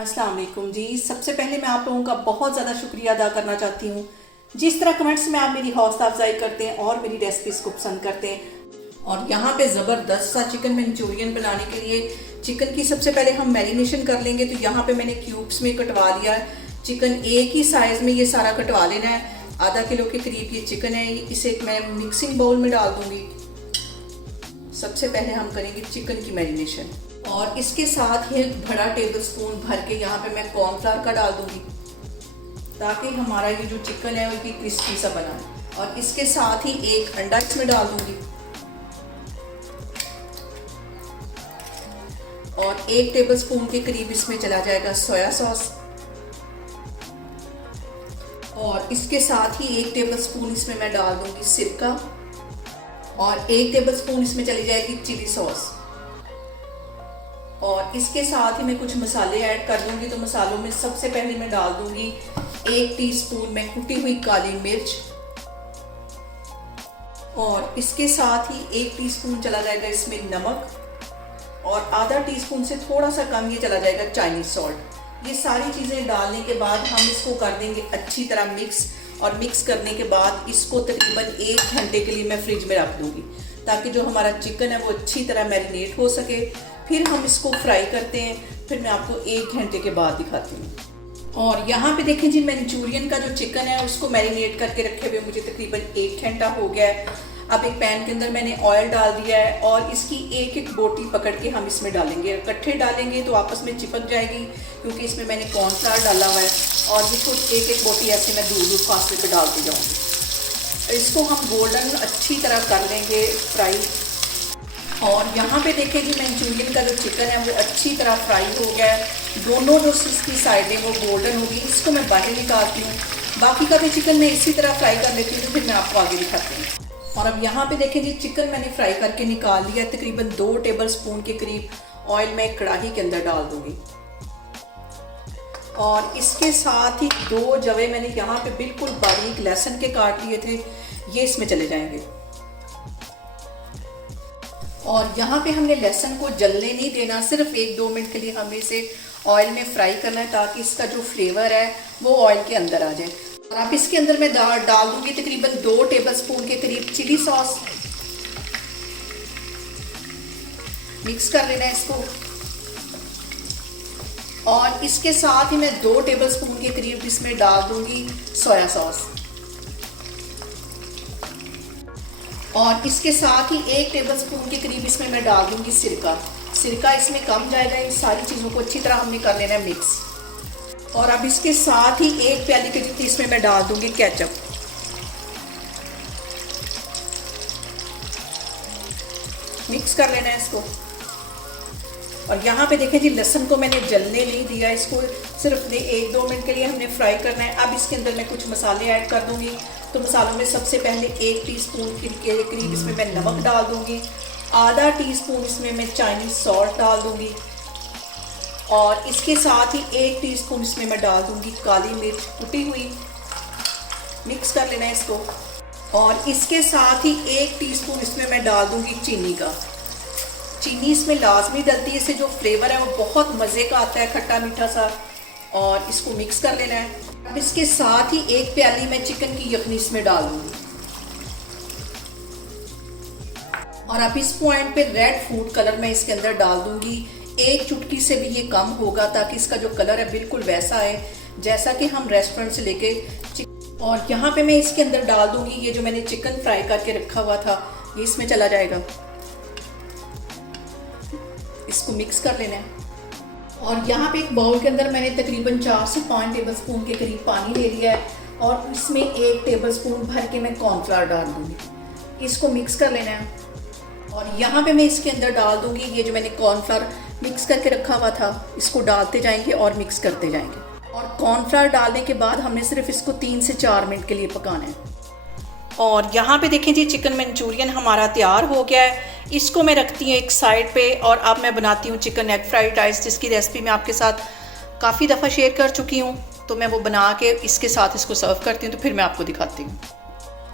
अस्सलाम वालेकुम जी। सबसे पहले मैं आप लोगों का बहुत ज़्यादा शुक्रिया अदा करना चाहती हूँ। जिस तरह कमेंट्स में आप मेरी हौसला अफजाई करते हैं और मेरी रेसिपीज़ को पसंद करते हैं। और यहाँ पे ज़बरदस्त सा चिकन मंचूरियन बनाने के लिए चिकन की सबसे पहले हम मैरिनेशन कर लेंगे। तो यहाँ पे मैंने क्यूब्स में कटवा लिया है चिकन, एक ही साइज़ में ये सारा कटवा लेना है। आधा किलो के करीब ये चिकन है, इसे मैं मिक्सिंग बाउल में डाल दूँगी। सबसे पहले हम करेंगे चिकन की मैरिनेशन और इसके साथ ही एक बड़ा टेबल स्पून भर के यहाँ पे मैं कॉर्नफ्लावर का डाल दूंगी ताकि हमारा ये जो चिकन है वो क्रिस्पी सा बना है। और इसके साथ ही एक अंडा इसमें डाल दूंगी और एक टेबल स्पून के करीब इसमें चला जाएगा सोया सॉस और इसके साथ ही एक टेबल स्पून इसमें मैं डाल दूंगी सिरका और एक टेबल स्पून इसमें चली जाएगी चिली सॉस। और इसके साथ ही मैं कुछ मसाले ऐड कर दूंगी। तो मसालों में सबसे पहले मैं डाल दूंगी 1 टीस्पून में कुटी हुई काली मिर्च और इसके साथ ही 1 टीस्पून चला जाएगा इसमें नमक और आधा टीस्पून से थोड़ा सा कम ये चला जाएगा चाइनीज सॉल्ट। ये सारी चीज़ें डालने के बाद हम इसको कर देंगे अच्छी तरह मिक्स और मिक्स करने के बाद इसको तकरीबन 1 घंटे के लिए मैं फ्रिज में रख दूंगी ताकि जो हमारा चिकन है वो अच्छी तरह मैरिनेट हो सके। फिर हम इसको फ्राई करते हैं, फिर मैं आपको 1 घंटे के बाद दिखाती हूँ। और यहाँ पे देखें जी, मंचूरियन का जो चिकन है उसको मैरिनेट करके रखे हुए मुझे तकरीबन 1 घंटा हो गया है। अब एक पैन के अंदर मैंने ऑयल डाल दिया है और इसकी एक एक बोटी पकड़ के हम इसमें डालेंगे। इकट्ठे डालेंगे तो आपस में चिपक जाएगी क्योंकि इसमें मैंने कॉर्नफ्लावर डाला हुआ है और इसको एक एक बोटी ऐसे मैं दूर दूर फासले पे डालती जाऊँगी। इसको हम गोल्डन अच्छी तरह कर लेंगे फ्राई। और यहाँ पे देखें कि मंचूरियन का जो चिकन है वो अच्छी तरह फ्राई हो गया है, दोनों जो इसकी साइडें वो गोल्डन होगी। इसको मैं बाहर निकालती हूँ। बाकी का भी चिकन मैं इसी तरह फ्राई कर लेती हूँ, तो फिर मैं आपको आगे दिखाती हूँ। और अब यहाँ पे देखें जी, चिकन मैंने फ्राई करके निकाल लिया। तकरीबन 2 टेबल स्पून के करीब ऑयल मैं कढ़ाई के अंदर डाल दूँगी और इसके साथ ही 2 जवे मैंने यहाँ पे बिल्कुल बारीक लहसुन के काट लिए थे, ये इसमें चले जाएंगे। और यहाँ पे हमने लहसुन को जलने नहीं देना, सिर्फ 1-2 मिनट के लिए हमें इसे ऑयल में फ्राई करना है ताकि इसका जो फ्लेवर है वो ऑयल के अंदर आ जाए। और अब इसके अंदर मैं डाल दूंगी तकरीबन 2 टेबल स्पून के करीब चिली सॉस। मिक्स कर लेना है इसको और इसके साथ ही मैं 2 टेबल स्पून के करीब इसमें डाल दूंगी सोया सॉस और इसके साथ ही 1 टेबल स्पून के करीब इसमें मैं डाल दूंगी सिरका। सिरका इसमें कम जाएगा। इन सारी चीज़ों को अच्छी तरह हमने कर लेना है मिक्स। और अब इसके साथ ही 1 प्याली के जितनी इसमें मैं डाल दूंगी केचप। मिक्स कर लेना है इसको। और यहाँ पे देखें जी, लहसुन को मैंने जलने नहीं दिया, इसको सिर्फ 1-2 मिनट के लिए हमने फ्राई करना है। अब इसके अंदर मैं कुछ मसाले ऐड कर दूंगी। तो मसालों में सबसे पहले 1 टीस्पून के करीब इसमें मैं नमक डाल दूंगी, आधा टीस्पून इसमें मैं चाइनीज सॉल्ट डाल दूंगी और इसके साथ ही 1 टीस्पून इसमें मैं डाल दूंगी काली मिर्च कुटी हुई। मिक्स कर लेना है इसको। और इसके साथ ही 1 टीस्पून इसमें मैं डाल दूंगी चीनी का। चीनी इसमें लाजमी डलती है, इससे जो फ्लेवर है वो बहुत मज़े का आता है, खट्टा मीठा सा। और इसको मिक्स कर लेना है। अब इसके साथ ही 1 प्याली मैं चिकन की यखनी इसमें डाल दूंगी और अब इस पॉइंट पे रेड फूड कलर मैं इसके अंदर डाल दूंगी। 1 चुटकी से भी ये कम होगा ताकि इसका जो कलर है बिल्कुल वैसा है जैसा कि हम रेस्टोरेंट से लेके। और यहाँ पे मैं इसके अंदर डाल दूंगी ये जो मैंने चिकन फ्राई करके रखा हुआ था, ये इसमें चला जाएगा। इसको मिक्स कर लेना है। और यहाँ पे एक बाउल के अंदर मैंने तकरीबन 4 से 5 टेबल स्पून के करीब पानी ले लिया है और इसमें 1 टेबल स्पून भर के मैं कॉर्नफ्लावर डाल दूँगी। इसको मिक्स कर लेना है। और यहाँ पे मैं इसके अंदर डाल दूँगी ये जो मैंने कॉर्नफ्लावर मिक्स करके रखा हुआ था, इसको डालते जाएंगे और मिक्स करते जाएंगे। और कॉर्नफ्लावर डालने के बाद हमने सिर्फ इसको 3 से 4 मिनट के लिए पकाना है। और यहाँ पे देखें जी, चिकन मंचूरियन हमारा तैयार हो गया है। इसको मैं रखती हूँ एक साइड पे और अब मैं बनाती हूँ चिकन एग फ्राइड राइस, जिसकी रेसिपी मैं आपके साथ काफ़ी दफ़ा शेयर कर चुकी हूँ। तो मैं वो बना के इसके साथ इसको सर्व करती हूँ, तो फिर मैं आपको दिखाती हूँ।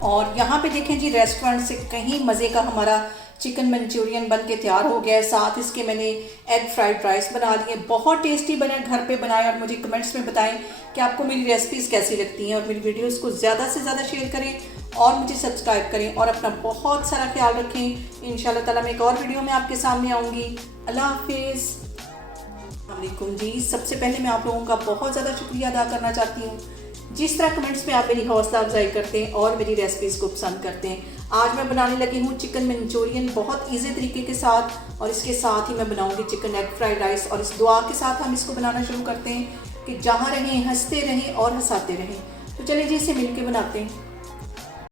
और यहाँ पे देखें जी, रेस्टोरेंट से कहीं मज़े का हमारा चिकन मंचूरियन बन के तैयार हो गया है। साथ इसके मैंने एग फ्राइड राइस बना लिए, बहुत टेस्टी बने, घर पे बनाएं और मुझे कमेंट्स में बताएं कि आपको मेरी रेसिपीज़ कैसी लगती हैं। और मेरी वीडियोस को ज़्यादा से ज़्यादा शेयर करें और मुझे सब्सक्राइब करें और अपना बहुत सारा ख्याल रखें। इंशाल्लाह ताला मैं एक और वीडियो में आपके सामने आऊँगी। अल्लाह हाफिज़। वालेकुम जी, सबसे पहले मैं आप लोगों का बहुत ज़्यादा शुक्रिया अदा करना चाहती हूँ जिस तरह कमेंट्स में आप मेरी हौसला अफजाई करते हैं और मेरी रेसिपीज़ को पसंद करते हैं। आज मैं बनाने लगी हूँ चिकन मंचूरियन बहुत इजी तरीके के साथ, और इसके साथ ही मैं बनाऊँगी चिकन एग फ्राइड राइस। और इस दुआ के साथ हम इसको बनाना शुरू करते हैं कि जहाँ रहें हंसते रहें और हंसाते रहें। तो चलिए जी, इसे मिलके बनाते हैं।